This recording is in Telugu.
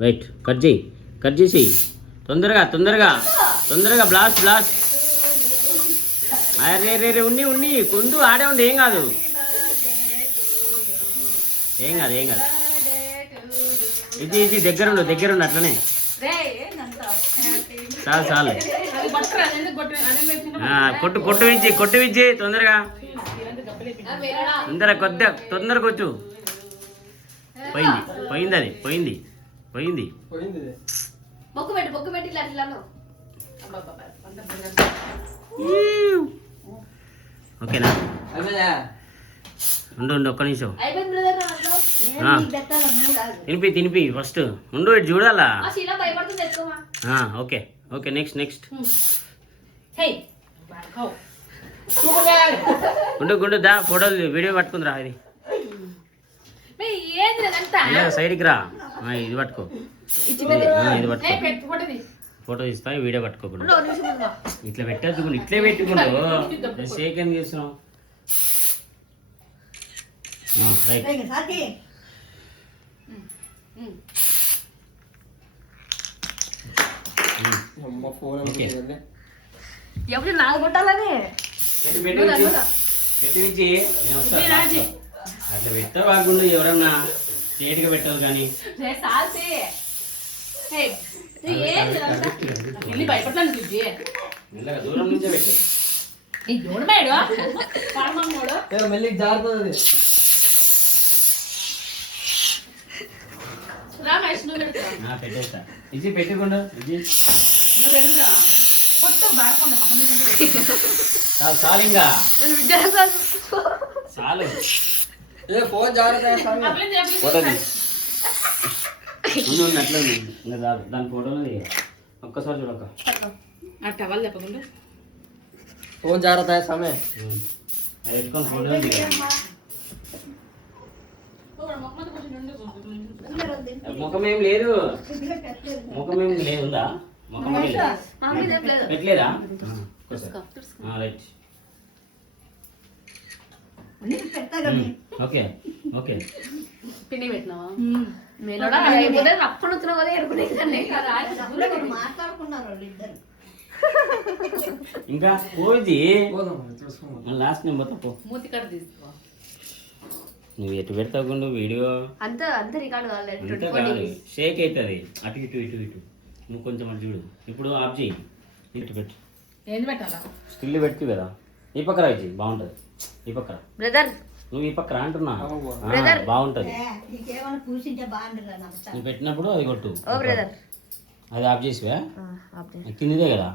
రైట్ కట్ చేసి తొందరగా బ్లాస్ట్ అరే రే ఉన్ని కొందు ఆడే ఉండి ఏం కాదు ఇది దగ్గరుండు అట్లనే చాలు కొట్టు విచ్చి తొందరగా తొందరగా వచ్చు పోయింది ఓకేనా ఉండు ఒక్క నిమిషం తినిపి ఫస్ట్ ఉండు ఇటు చూడాలా ఓకే నెక్స్ట్ గుండు దా ఫోటోలు వీడియో పట్టుకుందిరా ఇది సైడ్కి రా ఇది పట్టుకో ఫోటో తీస్తా వీడియో పట్టుకోకుండా ఇట్లా పెట్టద్దు ఇట్లే పెట్టుకుంటూ షేక్ ఏం చేస్తున్నావు రైట్ ఎప్పుడు నాకు కొట్టాలని అట్లా పెట్టా బాగుండు ఎవరన్నా స్ట్రేట్గా పెట్టాలి కానీ దూరం నుంచే పెట్టు పెట్టేస్తా ఇది పెట్టుకుండా చాలు ఇంకా చాలు అట్లా దాని ఫోటోలో ఒక్కసారి చూడక ఫోన్ జాగ్రత్త సమయం పెట్టుకొని ఫోటోలో ముఖం ఏం లేదు ఉందా ముఖం పెట్టలేదా రైట్ ఓకే పిండి పెట్టినావా ఇంకా పోయింది లాస్ట్ నేను మొత్తం పో మూతి కట్ట తీసుకో నువ్వు ఎటు పెడతాకుండా వీడియో అంత రికార్డు కాదు షేక్ అవుతుంది అటు ఇటు నువ్వు కొంచెం అటు చూడు ఇప్పుడు ఆఫ్ చేయి ఇటు పెట్టు ఏంది పెట్టాలా స్టిల్ పెట్టి కదా ఈ పక్క రాయి బాగుంటుంది ఈ పక్క బ్రదర్ నువ్వు ఈ పక్క అంటున్నా బాగుంటుంది నువ్వు పెట్టినప్పుడు అది కొట్టు అది ఆఫ్ చేసివా కిందిదే కదా